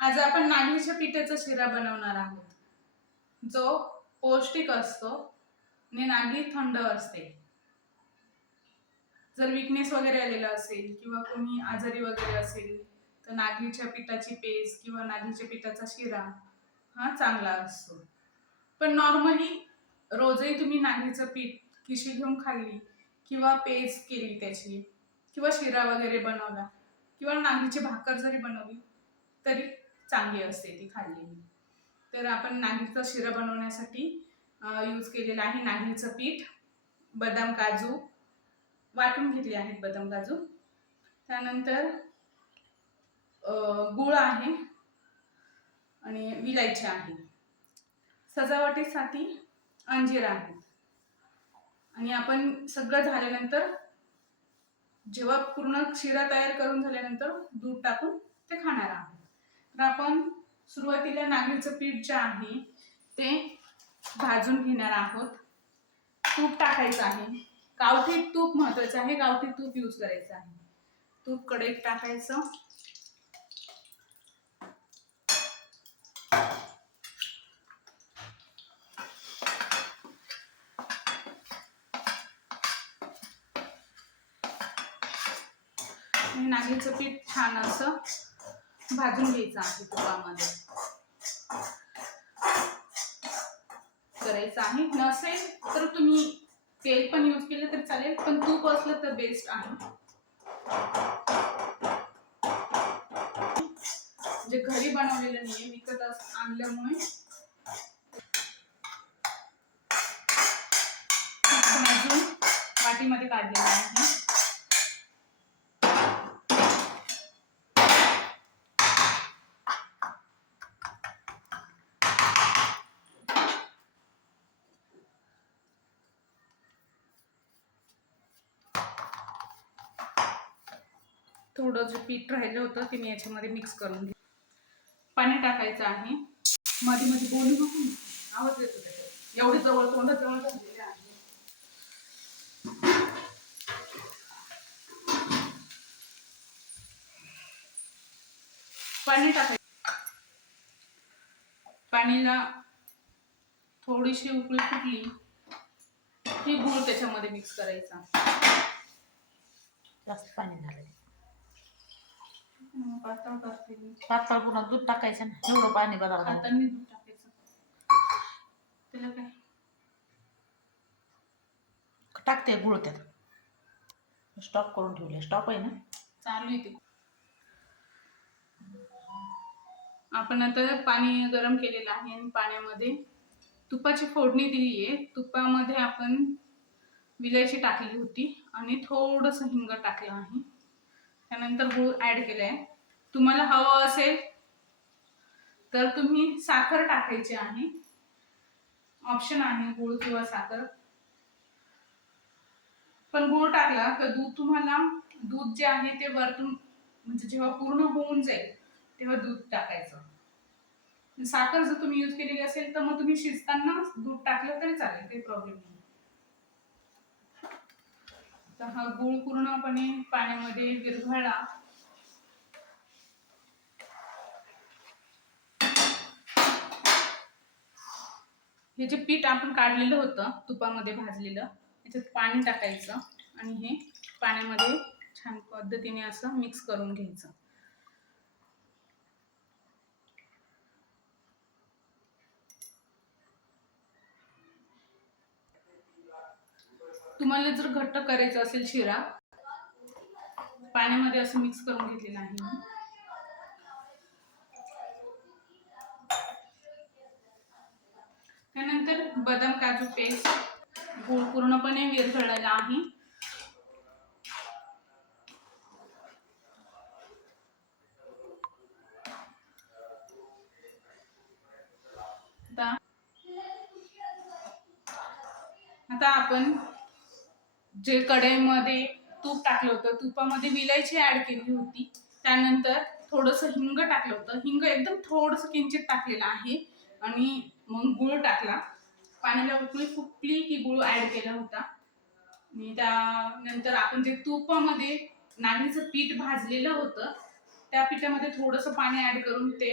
आज आपण नागलीच्या पिठाचा शिरा बनवणार आहोत, जो पौष्टिक असतो आणि नागली थंड असते. जर विकनेस वगैरे आलेला असेल किंवा कोणी आजारी वगैरे असेल तर नागलीच्या पिठाची पेस्ट किंवा नागलीच्या पिठाचा शिरा हा चांगला असतो. पण नॉर्मली रोजही तुम्ही नागलीचं पीठ खिशी घेऊन खाल्ली किंवा पेस्ट केली त्याची किंवा शिरा वगैरे बनवला किंवा नागलीची भाकर जरी बनवली तरी चांगली असते ती खाल्लेली. तर आपण नागलीचा शिरा बनवण्यासाठी यूज केलेला आहे नागलीचं पीठ, बदाम काजू वाटून घेतले आहेत बदाम काजू, त्यानंतर गुळ आहे आणि विलायची आहे. सजावटीसाठी अंजीर आहे. आणि आपण सगळं झाल्यानंतर जेव्हा पूर्ण शिरा तयार करून झाल्यानंतर दूध टाकून ते खाणार आहोत. तर आपण सुरुवातीला नागलीचं पीठ जे आहे ते भाजून घेणार आहोत. तूप टाकायचं आहे. गावठी तूप महत्वाचं आहे, गावठी तूप यूज करायचं आहे. तूप कढईत टाकायचं. नागलीचं पीठ छान असं भाजून घ्यायचं आहे तुपामध्ये. करायचं आहे. नसेल तर तुम्ही तेल पण यूज केलं तर चालेल, पण तूप असलं तर बेस्ट आहे. जे घरी बनवलेलं नाहीये, विकत आणल्यामुळे भाजून वाटीमध्ये काढलेलं आहे. थोडं जे पीठ राहिलं होतं ते मी याच्यामध्ये मिक्स करून घेते. पाणी टाकायचं आहे. मध्ये मध्ये बोलू नको, आवाज येतो त्याच्यात. एवढी जवळ तोंडात जवळ झालेले आहे. पाणी टाकायचं. पाणीला थोडीशी उकळी फुटली की गूळ त्याच्यामध्ये मिक्स करायचा. जास्त पाणी झालं पातळ करते मी. पातळ पुन्हा दूध टाकायचं ना, एवढं पाणी बघा. हाताने दूध टाकायचं. त्याला काय टाकते गुळ त्यात. स्टॉप करून ठेवले. स्टॉप आहे ना, चालू आहे ते. आपण आता पाणी गरम केलेलं आहे आणि पाण्यामध्ये तुपाची फोडणी दिली आहे. तुपामध्ये आपण विलायची टाकली होती आणि थोडंसं हिंग टाकलं आहे. त्यानंतर गूळ ऍड केलाय. तुम्हाला हवं असेल तर तुम्ही साखर टाकायची आहे. ऑप्शन आहे गूळ किंवा साखर. पण गूळ टाकला तर दूध जे आहे ते वरतून म्हणजे जेव्हा पूर्ण होऊन जाईल तेव्हा दूध टाकायचं. साखर जर तुम्ही यूज केलेली असेल तर मग तुम्ही शिजताना दूध टाकलं तरी चालेल, काही प्रॉब्लेम नाही. तर हा गूळ पूर्णपणे पाण्यामध्ये विरघळला. हे जे पीठ आपण काढलेलं होतं तुपामध्ये भाजलेलं, याच्यात पाणी टाकायचं आणि हे पाण्यामध्ये छान पद्धतीने असं मिक्स करून घ्यायचं. तुम्हाला जर घट्ट करायचं असेल शिरा, पाण्यामध्ये असं मिक्स करून घेतलेलं आहे. त्यानंतर बदाम काजू पेस्ट, गूळ पूर्णपणे विरघळलेला आहे. आता आपण जे कढईमध्ये तूप टाकलं होतं, तुपामध्ये विलायची ऍड केली होती. त्यानंतर थोडंसं हिंग टाकलं होतं. हिंग एकदम थोडंसं किंचित टाकलेलं आहे आणि मग गूळ टाकला. पाण्याला उकळी फुटली की गूळ ऍड केला होता आणि त्यानंतर आपण जे तुपामध्ये नागलीचं पीठ भाजलेलं होतं त्या पिठामध्ये थोडंसं पाणी ऍड करून ते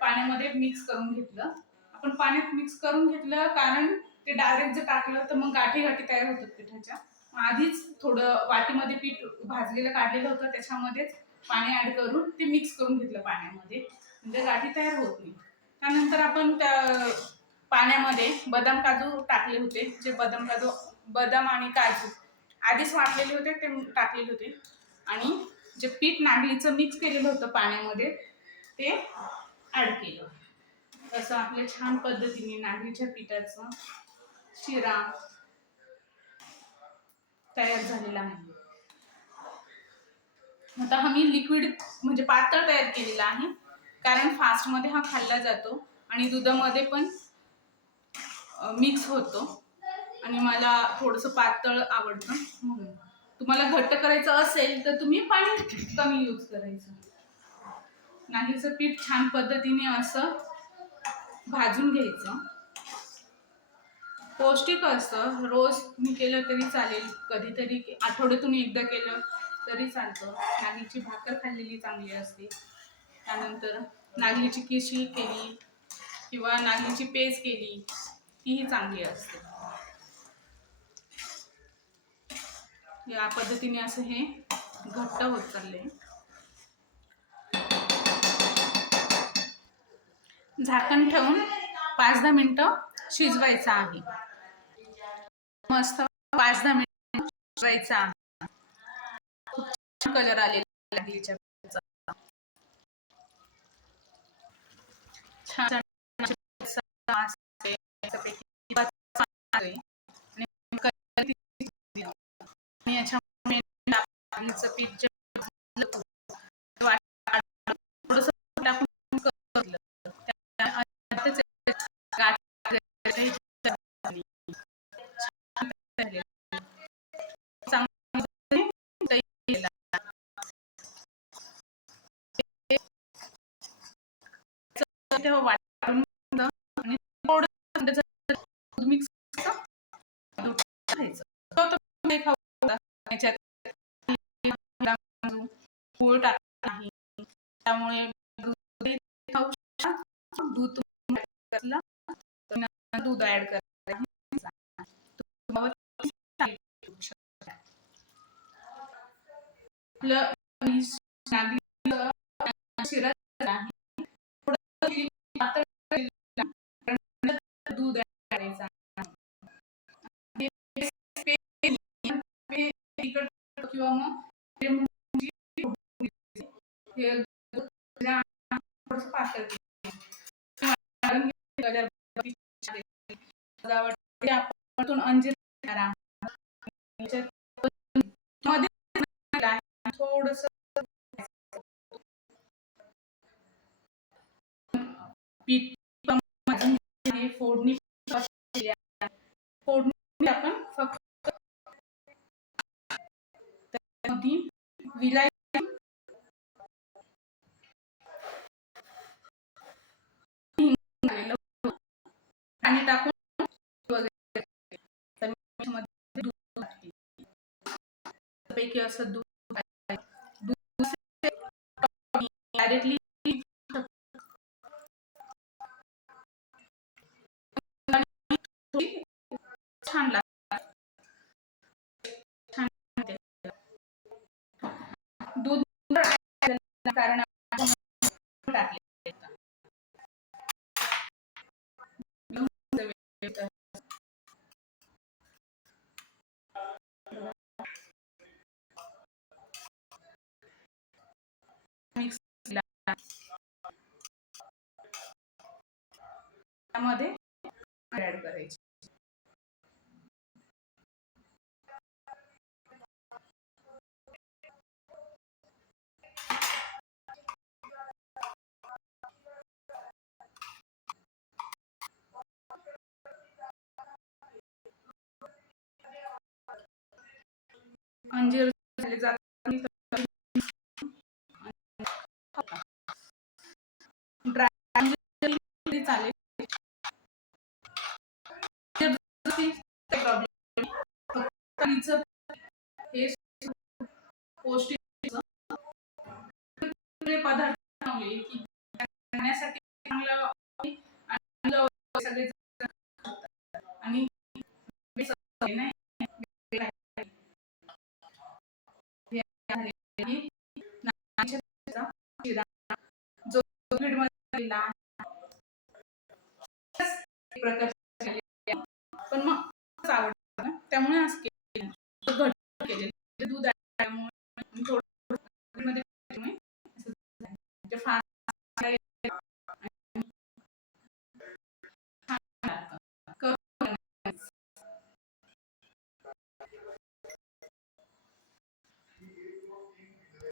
पाण्यामध्ये मिक्स करून घेतलं. आपण पाण्यात मिक्स करून घेतलं कारण ते डायरेक्ट जर टाकलं तर मग गाठी गाठी तयार होतात पिठाच्या. आधीच थोडं वाटीमध्ये पीठ भाजलेलं काढलेलं होतं, त्याच्यामध्येच पाणी ऍड करून ते मिक्स करून घेतलं पाण्यामध्ये, म्हणजे गाठी तयार होत नाही. त्यानंतर आपण त्या पाण्यामध्ये बदाम काजू टाकले होते. जे बदाम आणि काजू आधीच वाटलेले होते ते टाकलेले होते आणि जे पीठ नागलीचं मिक्स केलेलं होतं पाण्यामध्ये ते ऍड केलं. असं आपल्या छान पद्धतीने नागलीच्या पिठाचा शिरा तयार झालेला आहे. आता हा मी लिक्विड म्हणजे पातळ तयार केलेला आहे, कारण फास्टमध्ये हा खाल्ला जातो आणि दुधामध्ये पण मिक्स होतो आणि मला थोडंसं पातळ आवडतं. म्हणून तुम्हाला घट्ट करायचं असेल तर तुम्ही पाणी कमी यूज करायचं. नागलीचं पीठ छान पद्धतीने असं भाजून घ्यायचं. पौष्टिक असतं, रोज तुम्ही केलं तरी चालेल, कधीतरी आठवड्यातून एकदा केलं तरी चालतं. नागलीची भाकर खाल्लेली चांगली असते. त्यानंतर नागलीची खिशी केली किंवा नागलीची पेज केली तीही चांगली असते. या पद्धतीने असं हे घट्ट होत चाललंय. झाकण ठेवून 5-10 मिनिटं शिजवायचं आहे. मस्त 5-10 मिनिटं शिजवायचं आहे. खूप छान कलर आलेला नागलीच्या पिठाचा. छान आणि याच्यामुळे नागलीचं पीठ जे थोडंसं टाकून करलं तेव्हा वाटून आणि थोडं दूध मिक्स खायचं. गूळ टाकला नाही, त्यामुळे दूध दूध ऍड करायचं. शिरा दूध करायचं किंवा मग अंजीर थोडस पीठ फोडणी आपण फक्त विलायची पाणी टाकून पैकी असं दूध डायरेक्टली छान लागतं. दूध कारण मिक्स त्यामध्ये ऍड करायची. अंजीर झाले ड्राय चालेल. पौष्टिक वेगवेगळे पदार्थ बनवले की खाण्यासाठी चांगलं आहे आणि सगळे आणि नाही शिरा जो मध्ये प्रकार पण मग आवडतं ना त्यामुळे असं